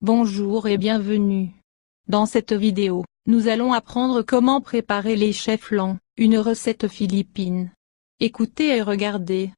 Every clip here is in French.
Bonjour et bienvenue. Dans cette vidéo, nous allons apprendre comment préparer les chais flan, une recette philippine. Écoutez et regardez.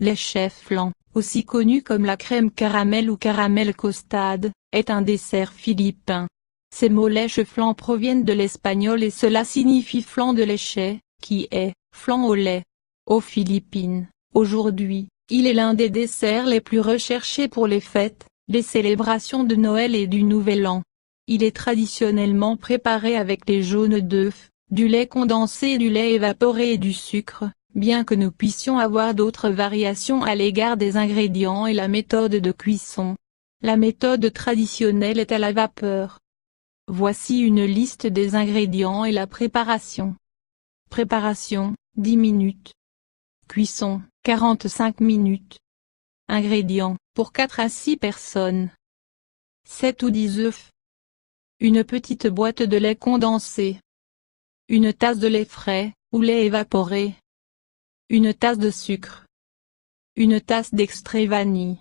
Les chais flan, aussi connus comme la crème caramel ou caramel costade, est un dessert philippin. Ces mots lèche flan proviennent de l'espagnol et cela signifie flan de leche, qui est flan au lait. Aux Philippines, aujourd'hui, il est l'un des desserts les plus recherchés pour les fêtes, les célébrations de Noël et du Nouvel An. Il est traditionnellement préparé avec des jaunes d'œufs, du lait condensé, du lait évaporé et du sucre, bien que nous puissions avoir d'autres variations à l'égard des ingrédients et la méthode de cuisson. La méthode traditionnelle est à la vapeur. Voici une liste des ingrédients et la préparation. Préparation, 10 minutes. Cuisson, 45 minutes. Ingrédients, pour 4 à 6 personnes. 7 ou 10 œufs. Une petite boîte de lait condensé. Une tasse de lait frais, ou lait évaporé. Une tasse de sucre. Une tasse d'extrait vanille.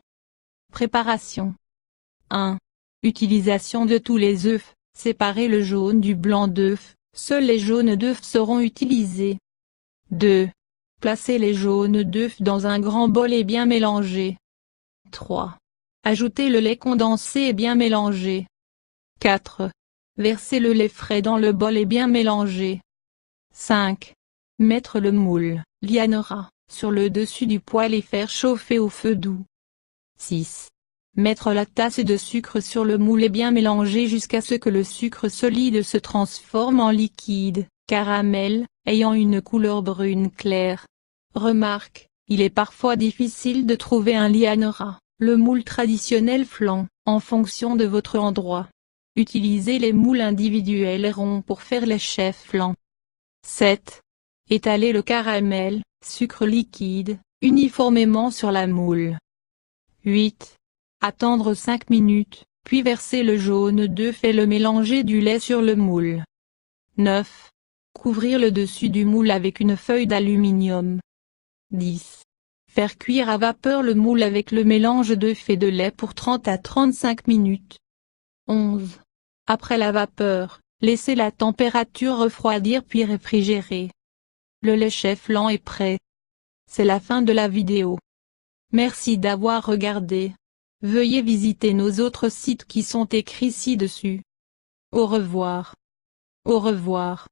Préparation. 1. Utilisation de tous les œufs, séparez le jaune du blanc d'œuf, seuls les jaunes d'œufs seront utilisés. 2. Placez les jaunes d'œufs dans un grand bol et bien mélanger. 3. Ajoutez le lait condensé et bien mélanger. 4. Versez le lait frais dans le bol et bien mélanger. 5. Mettre le moule, lianera, sur le dessus du poêle et faire chauffer au feu doux. 6. Mettre la tasse de sucre sur le moule et bien mélanger jusqu'à ce que le sucre solide se transforme en liquide, caramel, ayant une couleur brune claire. Remarque, il est parfois difficile de trouver un lianera, le moule traditionnel flan, en fonction de votre endroit. Utilisez les moules individuels et ronds pour faire les chais flan. 7. Étalez le caramel, sucre liquide, uniformément sur la moule. 8. Attendre 5 minutes, puis verser le jaune d'œuf et le mélanger du lait sur le moule. 9. Couvrir le dessus du moule avec une feuille d'aluminium. 10. Faire cuire à vapeur le moule avec le mélange d'œuf et de lait pour 30 à 35 minutes. 11. Après la vapeur, laissez la température refroidir puis réfrigérer. Le lait chais flan est prêt. C'est la fin de la vidéo. Merci d'avoir regardé. Veuillez visiter nos autres sites qui sont écrits ci-dessus. Au revoir. Au revoir.